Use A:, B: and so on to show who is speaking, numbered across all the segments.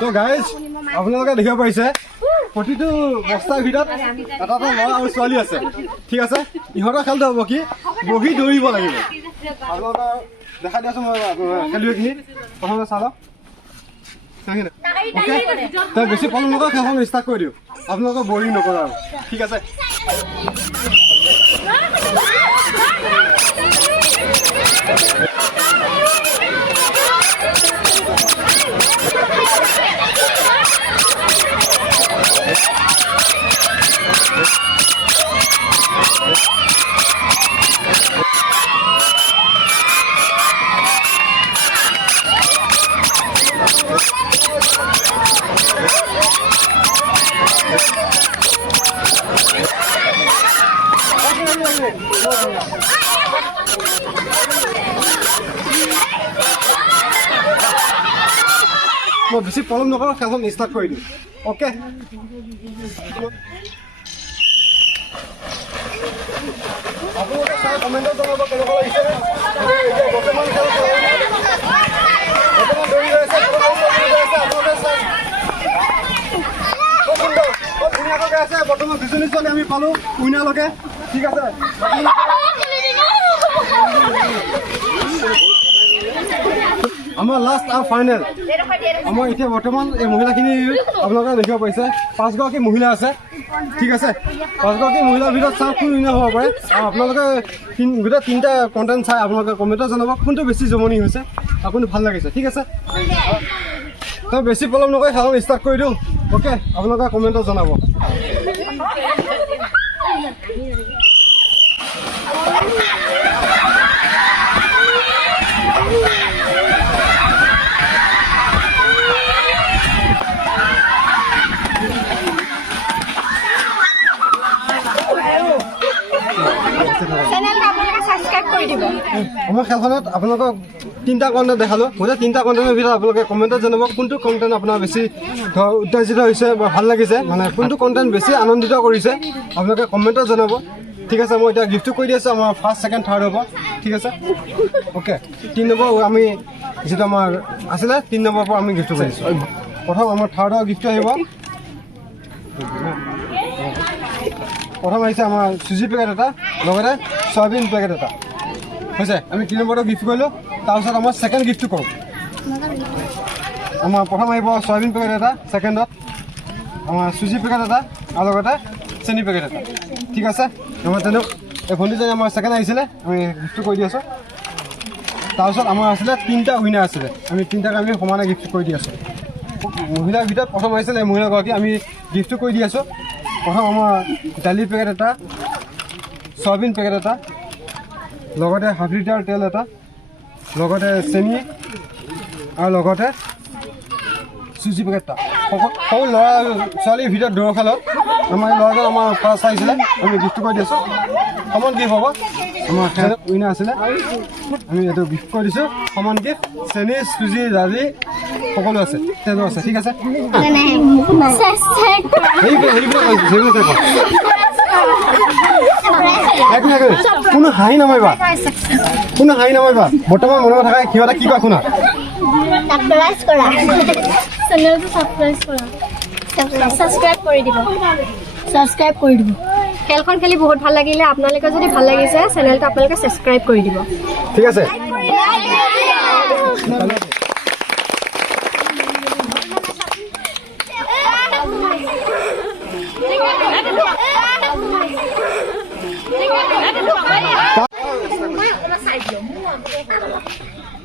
A: তো গাইজ আপোনালোকে দেখিব পাৰিছে প্ৰতিটো বস্তাৰ ভিতৰত এটা এটা ল'ৰা আৰু ছোৱালী আছে। ঠিক আছে? ইহঁতৰ খেলটো হ'ব কি? বহি দৌৰিব লাগিব। আপোনালোকৰ দেখাই দিয়াচোন মই খেলুৱৈখিনি। প্ৰথমতে চাই লওক? অ'কে তই বেছি পলম নকৰা খেলখন ষ্টাৰ্ট কৰি দিওঁ। আপোনালোকে বৰিং নকৰা আৰু। ঠিক আছে? মই বেছি পলম নকৰা খেলখন ষ্টাৰ্ট কৰি দিওঁ অ'কে আপোনালোকে চাই কমেণ্টত জনাব কেনেকুৱা লাগিছে এতিয়া বৰ্তমান খেল বৰ্তমান দৌৰি গৈ আছে আপোনালোকে চাই খুব সুন্দৰ খুব ধুনীয়াকৈ আছে বৰ্তমান দুজনী ছোৱালী আমি পালোঁ উইনাৰলৈকে। ঠিক আছে। আমাৰ লাষ্ট আৰু ফাইনেল আমাৰ এতিয়া বৰ্তমান এই মহিলাখিনি আপোনালোকে দেখিব পাৰিছে। পাঁচগৰাকী মহিলা আছে। ঠিক আছে। পাঁচগৰাকী মহিলাৰ ভিতৰত চাওঁ কোন উইনাৰ হ'ব পাৰে? আৰু আপোনালোকে গোটেই তিনিটা কণ্টেণ্ট চাই আপোনালোকে কমেণ্টত জনাব। কোনটো বেছি জমনি হৈছে? আৰু ভালো লাগিছে। ঠিক আছে। তই বেছি পলম নকৰি খেলখন ষ্টাৰ্ট কৰি দিওঁ। অ'কে আপোনালোকে কমেণ্টত জনাব।
B: চেনেলটো আপোনালোকে ছাবস্ক্ৰাইব কৰি দিব।
A: আমাৰ খেলখনত আপোনালোকক তিনিটা কণ্টেণ্ট দেখালোঁ। গোটেই তিনিটা কণ্টেণ্টৰ ভিতৰত আপোনালোকে কমেণ্টত জনাব কোনটো কণ্টেণ্ট আপোনাৰ বেছি উত্তেজিত হৈছে বা ভালো লাগিছে। মানে কোনটো কণ্টেণ্ট বেছি আনন্দিত কৰিছে আপোনালোকে কমেণ্টত জনাব। ঠিক আছে মই এতিয়া গিফ্টটো কৰি দি আছোঁ। আমাৰ ফাৰ্ষ্ট ছেকেণ্ড থাৰ্ড হ'ব। ঠিক আছে? অ'কে তিনি নম্বৰ আমি যিটো আমাৰ আছিলে তিনি নম্বৰৰ পৰা আমি গিফ্টটো কৰি দিছোঁ। প্ৰথম আমাৰ থাৰ্ডৰ গিফ্টটো আহিব। প্ৰথম আহিছে আমাৰ চুজি পেকেট এটা, লগতে চয়াবিন পেকেট এটা। হৈছে, আমি তিনি নম্বৰটো গিফ্ট কৰিলোঁ, তাৰপিছত আমাৰ ছেকেণ্ড গিফ্টটো কৰোঁ। আমাৰ প্ৰথম আহিব চয়াবিন পেকেট এটা ছেকেণ্ডত আমাৰ চুজি পেকেট এটা, আৰু লগতে চেনি পেকেট এটা। ঠিক আছে? আমাৰ তেনে ভণ্টিজনী আমাৰ ছেকেণ্ড আহিছিলে, আমি গিফ্টটো কৰি দি আছোঁ। তাৰপিছত আমাৰ আছিলে, তিনিটা উইনাৰ আছিলে। আমি তিনিটাক আমি সমানে গিফ্ট কৰি দি আছোঁ। মহিলাৰ ভিতৰত প্ৰথম আহিছিলে মহিলাগৰাকী, আমি গিফ্টটো কৰি দি আছোঁ। প্ৰথম আমাৰ দালি পেকেট এটা, চয়াবিন পেকেট এটা, লগতে হাফ লিটাৰ তেল এটা, লগতে চেনি, আৰু লগতে চুজি পেকেট এটা। সৰু ল'ৰা ছোৱালীৰ ভিতৰত দৌৰ খেলত। আমাৰ ল'ৰাজন আমাৰ ফাৰ্ষ্ট আহিছিলে, আমি গিফ্ট কৰি দিছোঁ। সমান গিফ্ট হ'ব। আমাৰ খেল উইনাৰ আছিলে। আমি এইটো গিফ্ট কৰি দিছোঁ। সমান গিফ্ট চেনি, চুজি, দালি, সকলো আছে। তেলো আছে, ঠিক আছে। কোনো হাঁহি নামাৰিবা। কোনো হাঁহি নামাৰিবা। বৰ্তমান মনে থকা সিহঁতে কি কয় শুনা।
B: চেনেলটো ছাবস্ক্ৰাইব কৰা। ছাবস্ক্ৰাইব কৰি দিব। ছাবস্ক্ৰাইব কৰি দিব। খেলখন খেলি বহুত ভালো লাগিলে। আপোনালোকে যদি ভালো লাগিছে চেনেলটো আপোনালোকে ছাবস্ক্ৰাইব কৰি দিব।
A: ঠিক আছে।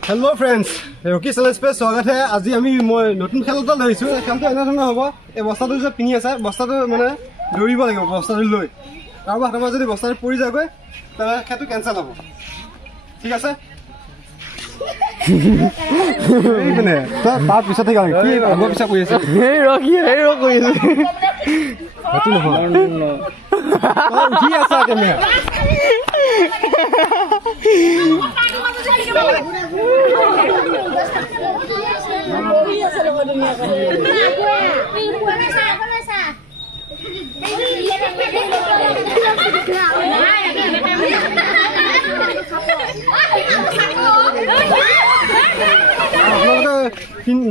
A: Hello' friends Rocky challenge page স্বাগতহে আজি আমি মই নতুন খেল এটা লৈছোঁ। এই খেলটো এনেধৰণৰ হ'ব এই বস্তাটো যে পিন্ধি আছে। বস্তাটো মানে দৌৰিব লাগিব বস্তাটো লৈ। কাৰোবাৰ হাতৰ পৰা যদি বস্তাটো পৰি যায়গৈ তেনে সেইটো কেঞ্চেল হ'ব। ঠিক আছে? তাৰ পিছত আগৰ পিছত কৰি আছে
C: সেই ৰ কি সেই ৰ কৰি আছে
A: সেইটো নহয়। উঠি আছা কেমেৰা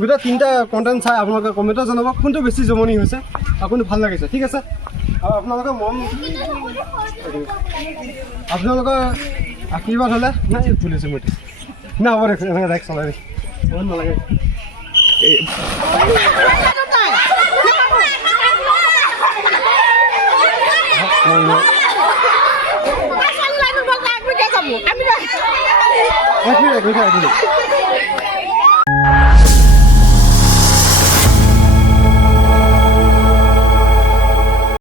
A: গোটেই তিনিটা কণ্টেণ্ট চাই, আপোনালোকে কমেণ্টত জনাব, কোনটো বেছি জমনি হৈছে, আৰু কোনটো ভালো লাগিছে, ঠিক আছে? আৰু আপোনালোকৰ মন আপোনালোকৰ আশীৰ্বাদ হ'লে নাই মোৰ এতিয়া। নাই হ'ব দে এনেকৈ ডাইৰেক্ট চলাই দে বহুত নালাগে এক